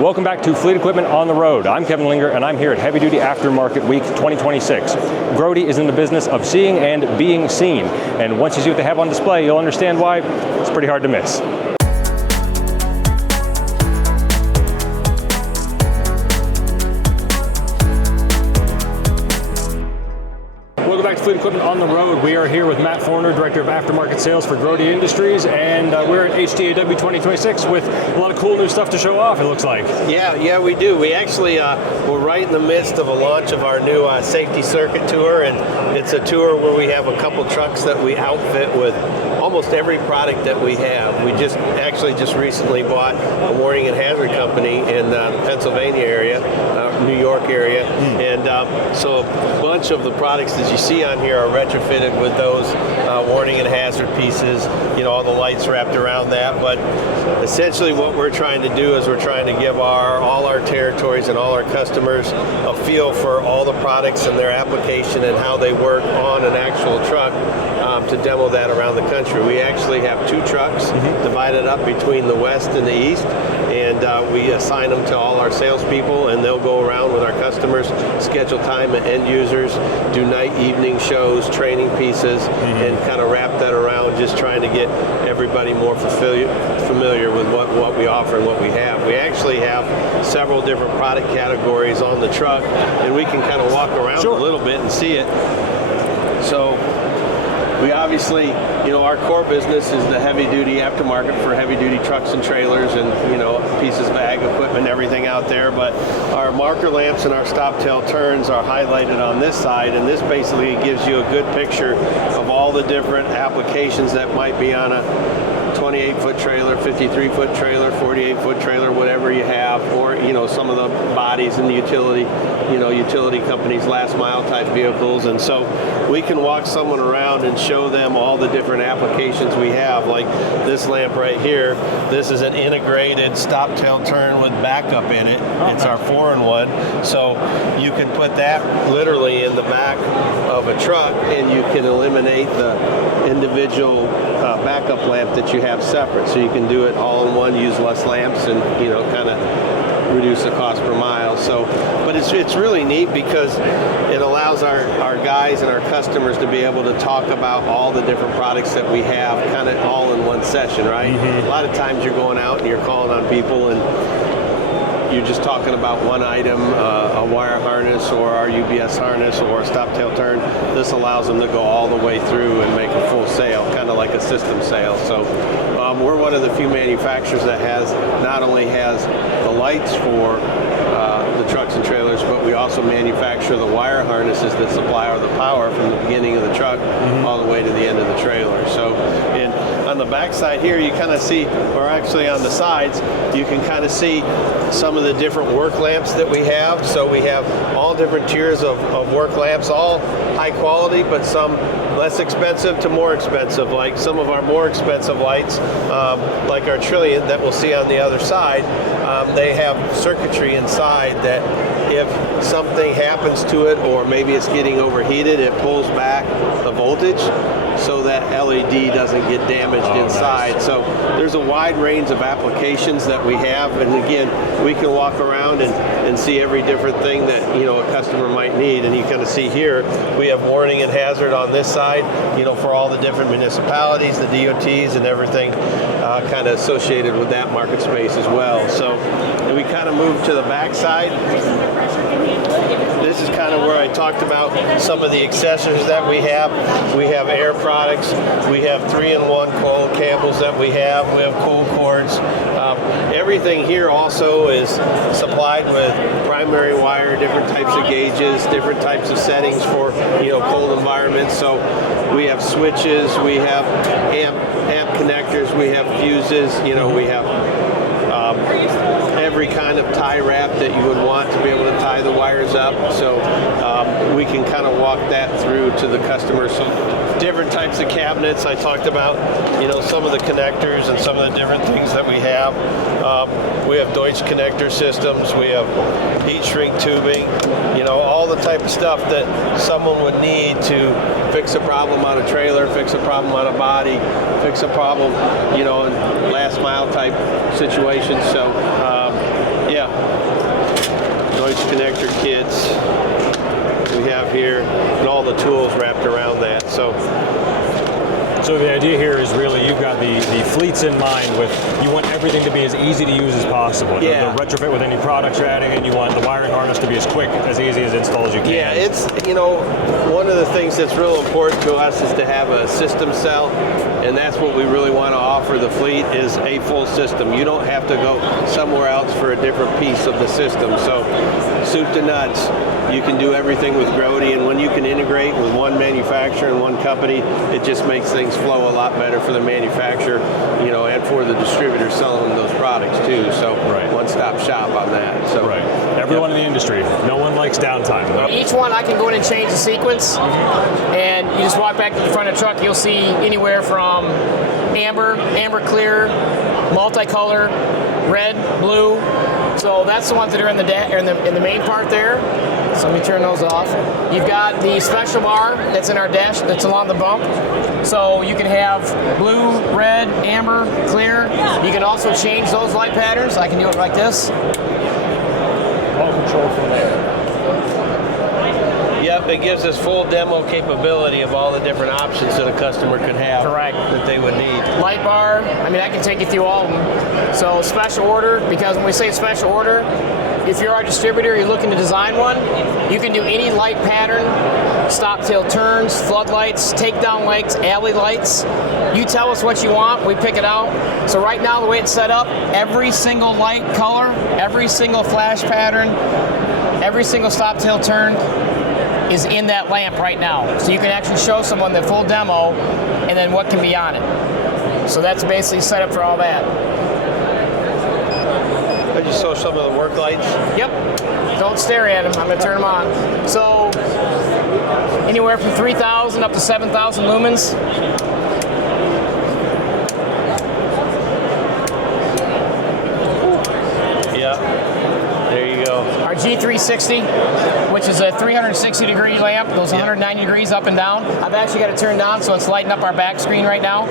Welcome back to Fleet Equipment on the Road. I'm Kevin Linger, and I'm here at Heavy Duty Aftermarket Week 2026. Grote is in the business of seeing and being seen, and once you see what they have on display, you'll understand why it's pretty hard to miss. Welcome back to Fleet Equipment on the Road. We are here with Matt Forner, Director of Aftermarket Sales for Grote Industries, and we're at HTAW 2026 with a lot of cool new stuff to show off, it looks like. Yeah, we do. We actually, we're right in the midst of a launch of our new safety circuit tour, and it's a tour where we have a couple trucks that we outfit with almost every product that we have. We just recently bought a warning and hazard company in the Pennsylvania area, New York area, and so a bunch of the products that you see on here are retrofitted with those warning and hazard pieces, all the lights wrapped around that. But essentially what we're trying to do is we're trying to give all our territories and all our customers a feel for all the products and their application and how they work on an actual truck, to demo that around the country. We actually have two trucks divided up between the west and the east, and we assign them to all our salespeople, and they'll go around with our customers, schedule time at end users, do night, evening shows, training pieces, and kind of wrap that around, just trying to get everybody more familiar with what we offer and what we have. We actually have several different product categories on the truck, and we can kind of walk around a little bit and see it. So we obviously, our core business is the heavy-duty aftermarket for heavy-duty trucks and trailers and, pieces of ag equipment, everything out there. But our marker lamps and our stop-tail turns are highlighted on this side, and this basically gives you a good picture of all the different applications that might be on a 28-foot trailer, 53-foot trailer, 48-foot trailer, whatever you have, or some of the bodies in the utility companies, last mile type vehicles. And so we can walk someone around and show them all the different applications we have. Like this lamp right here, this is an integrated stop tail turn with backup in it. It's our 4-in-1, so you can put that literally in the back of a truck, and you can eliminate the individual backup lamp that you have separate, so you can do it all in one, use less lamps, and kind of reduce the cost per mile. So, but it's really neat because it allows our guys and our customers to be able to talk about all the different products that we have kind of all in one session, right? A lot of times you're going out and you're calling on people and you're just talking about one item, a wire harness or our UBS harness or a stop tail turn. This allows them to go all the way through and make a full sale, kind of like a system sale. So we're one of the few manufacturers that not only has the lights for the trucks and trailers, but we also manufacture the wire harnesses that supply all the power from the beginning of the truck all the way to the end of the trailer. So, and on the back side here, you kind of see, or actually on the sides, you can kind of see some of the different work lamps that we have. So we have all different tiers of work lamps, all high quality, but some less expensive to more expensive. Like some of our more expensive lights, like our Trillion that we'll see on the other side, they have circuitry inside that if something happens to it, or maybe it's getting overheated, it pulls back the voltage so that LED doesn't get damaged inside. Nice. So there's a wide range of applications that we have, and again, we can walk around and see every different thing that a customer might need. And you kind of see here, we have warning and hazard on this side, for all the different municipalities, the DOTs, and everything kind of associated with that market space as well. So we kind of move to the back side. This is kind of where I talked about some of the accessories that we have. We have air products. We have 3-in-1 coil cables that we have. We have coil cords. Everything here also is supplied with primary wire, different types of gauges, different types of settings for cold environments. So we have switches, we have amp connectors, we have fuses. We have every kind of tie wrap that you would want to be able to tie the wires up. So we can kind of walk that through to the customer. So different types of cabinets. I talked about, some of the connectors and some of the different things that we have. We have Deutsch connector systems. We have heat shrink tubing, all the type of stuff that someone would need to fix a problem on a trailer, fix a problem on a body, fix a problem, in last mile type situations. So, yeah, noise connector kits we have here, and all the tools wrapped around that. So the idea here is really you've got the fleets in mind with you want everything to be as easy to use as possible. Yeah. The retrofit with any products you're adding in, you want the wiring harness to be as quick, as easy as install as you can. Yeah, it's, one of the things that's real important to us is to have a system sell, and that's what we really want to offer the fleet is a full system. You don't have to go somewhere else for a different piece of the system. So soup to nuts, you can do everything with Grote, and when you can integrate with one manufacturer and one company, it just makes things flow a lot better for the manufacturer, and for the distributor selling those products too. So one-stop shop on that. So everyone in the industry, no one likes downtime. Each one I can go in and change the sequence, and you just walk back to the front of the truck, you'll see anywhere from amber clear, multicolor, red, blue. So that's the ones that are in the main part there. So let me turn those off. You've got the special bar that's in our dash that's along the bump. So you can have blue, red, amber, clear. You can also change those light patterns. I can do it like this. All control from there. Yep, it gives us full demo capability of all the different options that a customer could have. Correct. That they would need. Light bar, I can take you through all of them. So special order, because when we say special order, if you're our distributor, you're looking to design one, you can do any light pattern, stop tail turns, floodlights, takedown lights, alley lights. You tell us what you want, we pick it out. So right now the way it's set up, every single light color, every single flash pattern, every single stop tail turn is in that lamp right now. So you can actually show someone the full demo and then what can be on it. So that's basically set up for all that. I just saw some of the work lights. Yep. Don't stare at them. I'm going to turn them on. So anywhere from 3,000 up to 7,000 lumens. Yeah. There you go. Our G360, which is a 360 degree lamp, goes 190 degrees up and down. I've actually got it turned on so it's lighting up our back screen right now.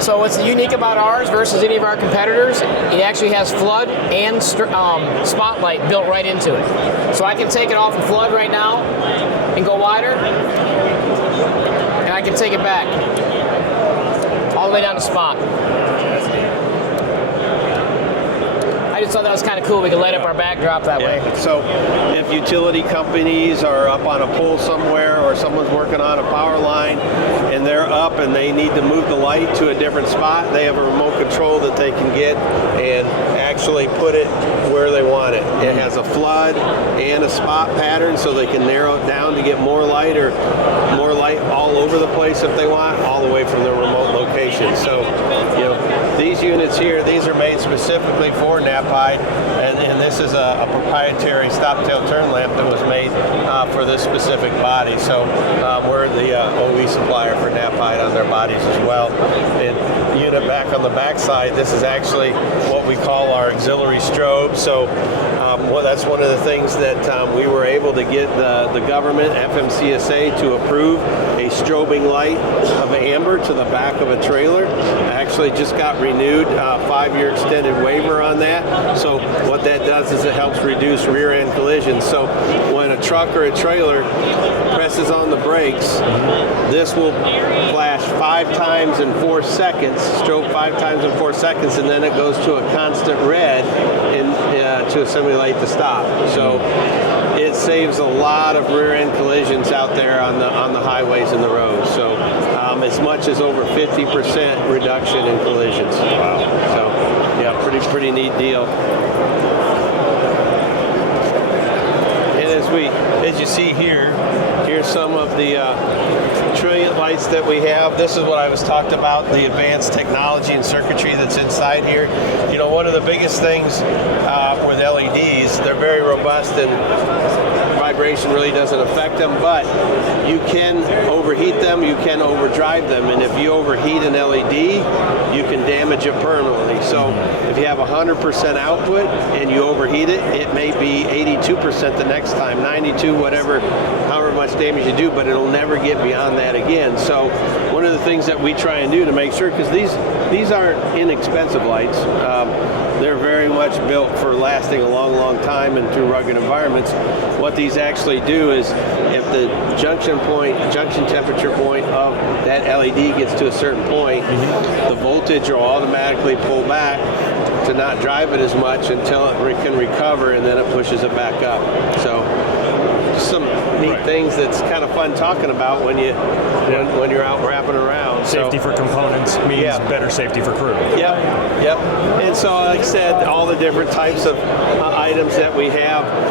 So what's unique about ours versus any of our competitors, it actually has flood and spotlight built right into it. So I can take it off of flood right now and go wider, and I can take it back all the way down to spot. I just thought that was kind of cool. We could light up our backdrop that way. So if utility companies are up on a pole somewhere or someone's working on a power line and they're up and they need to move the light to a different spot, they have a remote control that they can get and actually put it where they want it. It has a flood and a spot pattern so they can narrow it down to get more light or more light all over the place if they want, all the way from the remote location. So, these units here, these are made specifically for Knapheide, and this is a proprietary stop-tail turn lamp that was made for this specific body. So we're the OE supplier for Knapheide on their bodies as well. And unit back on the back side, this is actually what we call our auxiliary strobe. So that's one of the things that we were able to get the government, FMCSA, to approve a strobing light of amber to the back of a trailer. Actually just got renewed, 5-year extended waiver on that. So what that does is it helps reduce rear end collisions. So when a truck or a trailer presses on the brakes, this will flash 5 times in 4 seconds, strobe 5 times in 4 seconds, and then it goes to a constant red to simulate the stop. So it saves a lot of rear end collisions out there on the highways and the roads. So as much as over 50% reduction in collisions. Wow. So yeah, pretty neat deal. And as you see here, here's some of the trilliant lights that we have. This is what I was talked about, the advanced technology and circuitry that's inside here. One of the biggest things with LEDs, they're very robust and vibration really doesn't affect them, but you can overheat them, you can overdrive them, and if you overheat an LED, you can damage it permanently. So if you have 100% output and you overheat it, it may be 82% the next time, 92, however much damage you do, but it'll never get beyond that again. So one of the things that we try and do to make sure, because these aren't inexpensive lights, they're very much built for lasting a long, long time and through rugged environments. What these actually do is, if the junction temperature point of that LED gets to a certain point, the voltage will automatically pull back to not drive it as much until it can recover, and then it pushes it back up. So some neat things that's kind of fun talking about when you're out wrapping around. Safety for components means better safety for crew. Yep. And so, like I said, all the different types of items that we have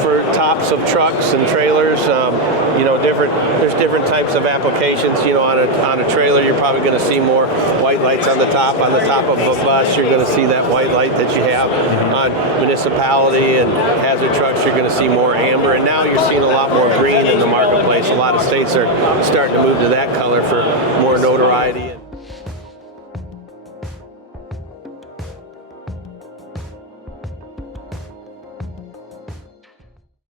for tops of trucks and trailers. There's different types of applications. On a trailer, you're probably going to see more white lights on the top. On the top of a bus, you're going to see that white light that you have. On municipality and hazard trucks, you're going to see more amber. And now you're seeing a lot more green in the marketplace. A lot of states are starting to move to that color for more notoriety.